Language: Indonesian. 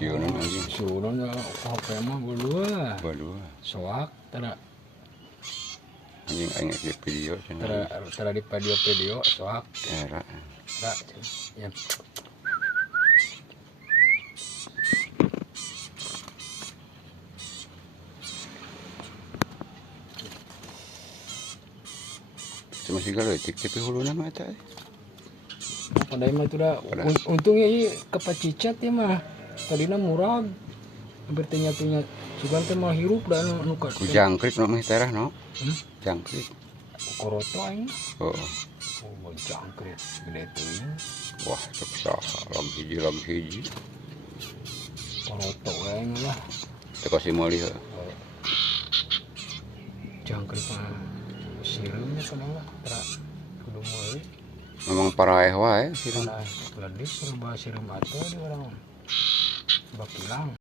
Ciunan anjing. Ciunan ya HP mah berdua. Berdua. Soak tara Anjing di video tara di video soak. Era. Ya. Masih galetik tapi hulunya mah eta. Padahal mah itu dah untungnya ieu kepacicat ya mah. Tadina murag. Hampir tanya-tanya sugan teh mah hirup da anu ka. Ku jangkrik no mah terah no. Jangkrik. Koroto aing. Oh. Oh, jangkrik gede teuing. Wah, cek saha lagi hiji. Koroto aing lah. Teu kasih moli heuh. Jangkrik mah sireunya kana lah tara kudu meuli. Memang paraeh wae sih. Gelis serba sireum atuh di urang. Bakilang.